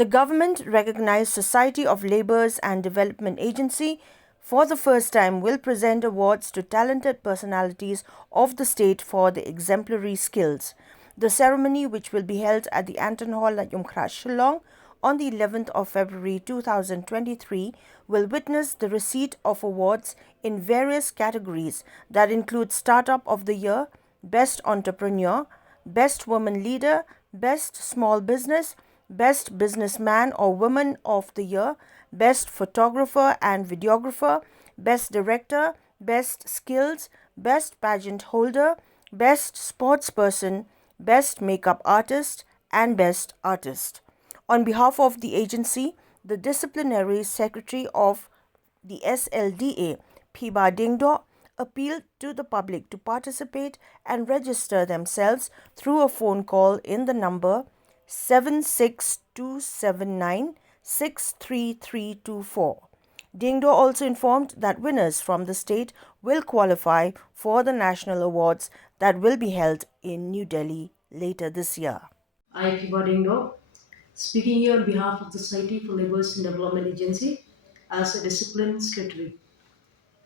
The government recognized Society of Labour's and Development Agency for the first time will present awards to talented personalities of the state for their exemplary skills. The ceremony, which will be held at the Anton Hall, Laitumkrah Shillong, on the 11th of February 2023, will witness the receipt of awards in various categories that include Startup of the Year, Best Entrepreneur, Best Woman Leader, Best Small Business, Best Businessman or Woman of the Year, Best Photographer and Videographer, Best Director, Best Skills, Best Pageant Holder, Best Sportsperson, Best Makeup Artist, and Best Artist. On behalf of the agency, the Disciplinary Secretary of the Slda, Phiba Dingdo, appealed to the public to participate and register themselves through a phone call in the number 76279 Dingdo also informed that winners from the state will qualify for the national awards that will be held in New Delhi later this year. I, Phiba Dingdo, speaking here on behalf of the Society for Labour's and Development Agency as a discipline secretary.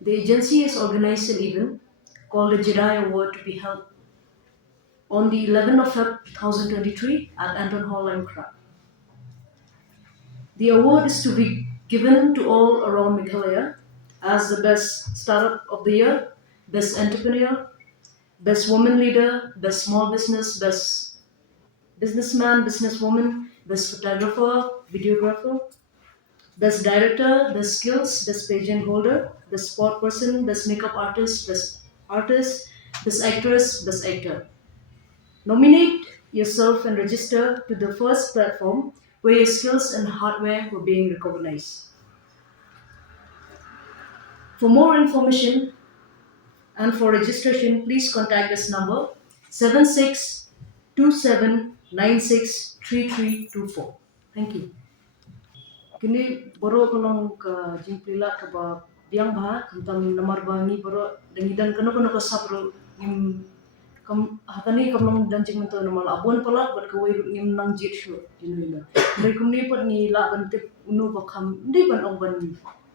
The agency has organized an event called the Jedi Award to be held on the 11th of Feb 2023 at Anton Hall, Laitumkrah. The award is to be given to all around Meghalaya as the best startup of the year, best entrepreneur, best woman leader, best small business, best businessman, businesswoman, best photographer, videographer, best director, best skills, best pageant holder, best sport person, best makeup artist, best actress, best actor. Nominate yourself and register to the first platform where your skills and hardware were being recognized. For more information and for registration, please contact this number 7627963324. Thank you. Kini boro kolong ka jimplila ka ba biang bah kentam namar bangi boro dangidan kano ka sabro ngim kam hatani kamong danjing mento namal abon palat bat kawai ngim nang jit shu jinuina. Dari kumni pat ni la ban tip unu bakam ndi ban ong ban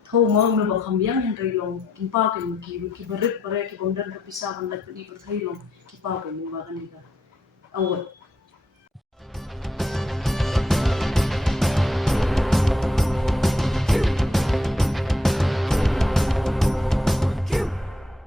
thau ma unu bakam biang yang rai long kimpa ken ki berit bare ki bongdan ka pisa ban lat di per thai long kipa ken ni ba kan ni ka awat